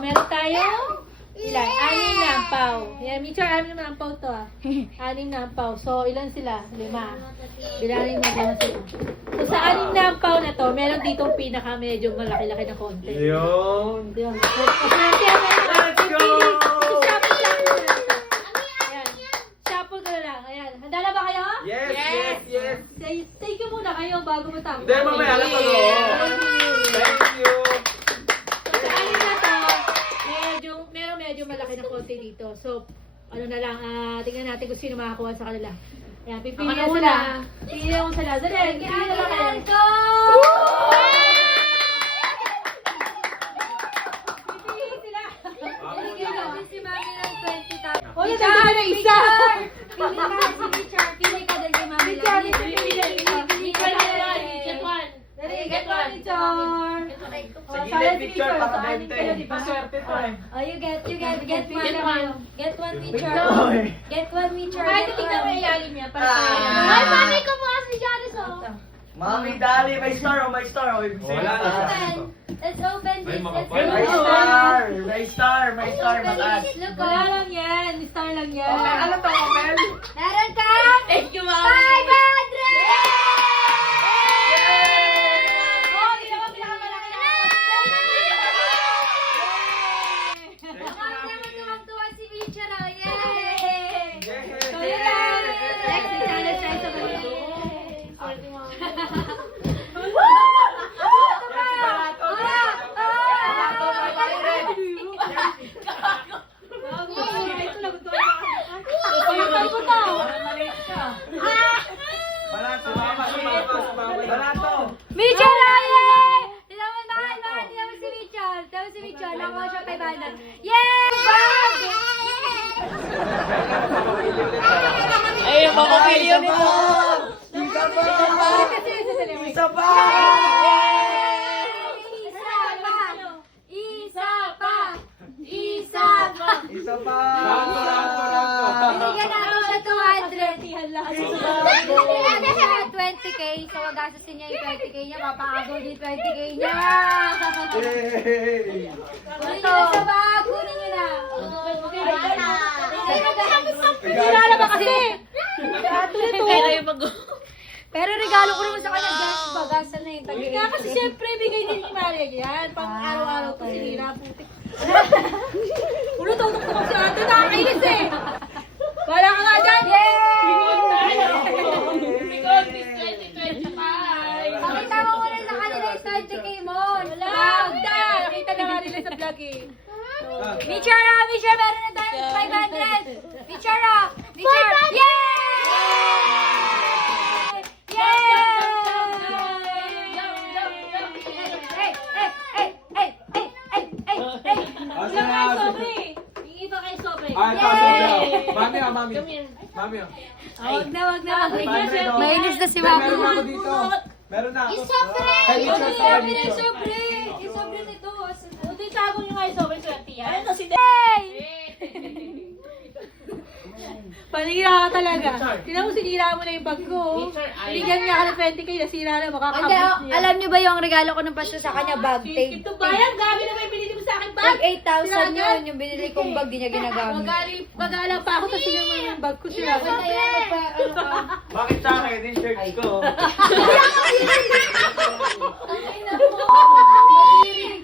meron tayong ilan? 6 na ampaw. Yan, Mitchell, 6 na ampaw to ah. 6 na ampaw. So, ilan sila? 5. Bilangin mo kung sila. So, sa 6 na ampaw na to, meron ditong pinaka medyo malaki-laki na konti. Yun. Yun. Let's go! Shuffle ka na lang. Ayan. Handa na ba kayo? Yes. Thank you muna kayo bago matapos. Hindi, mamaya alam ko. Thank you. So, sa alin na to, medyo malaki na konti dito. So, ano na lang, tingnan natin kung sino makakuha sa kanila. Ayan, pipili na sila. Pipili na sila. Dali, pipili na lang kayo. Go! Pipili sila. Pipili na si Mami ng 20,000. O, nagdala na isa! Pili ka dali, Mami lang. Get one, Char. Sa gilid picture, para 20. Maswerte to eh. Oh, you get one. Get one, Mitchell. Oy. Get one, Mitchell. Kahit tingnan mo yung ilalim niya. Ay, mami, kumuha si Janice, oh. Mami, dali, may star. Wala na. Let's open this. May star, mataas. Look, wala lang yan. Star lang yan. Ano to, Mel? Meron ka? Thank you, Mami. 500! Mitchell, aye! Tinaman si Mitchell. Tinaman si Mitchell. Nakuha siya 500. Yay! Bag! Ay, mapapili yun ito. Isa pa! Isa pa! Binigyan namin siya 200. 20k. So, magastusin niya yung 20k niya. Mapakagod yung 20k niya. Yay! Ito. Kunin niyo na. Sinala ba kasi? Pero regalo ko naman sa kanya, gas ba? Gasan na yung tag-iin. Kasi syempre, bigay din ni Maria yan. Pang araw-araw ko sinira, putik. Ulo, tutok ko si ate. Nakakainis eh. Wala ka nga dyan. Because this 2025. Pakita mo muna sa kanila yung 20k mo. Wala. Nakita na nga nila sa vlog eh. Michara, meron na tayong 500. Michara. Yay! Mami. Wag na. Mainis na si Mami. Meron ako dito. Meron na ako. Isobre! Isobre nito. Hindi tago nyo nga yung sobrang swerte yan. Ano si Hey! Panira ka talaga. Tinan mo, sinira mo na yung bag ko. Bigyan niya ka ng 20k, nasira na, makakabot niya. Alam niyo ba yung regalo ko ng Pasko sa kanya bag? Ito bayan, gabi na may binili mo sa akin bag. Tag 8,000 yun, yung binili kong bag, di niya ginagamit. Magala pa ako, tapos tingnan mo yung bag ko sila. Bakit sa akin? Yung shirt ko. Ay,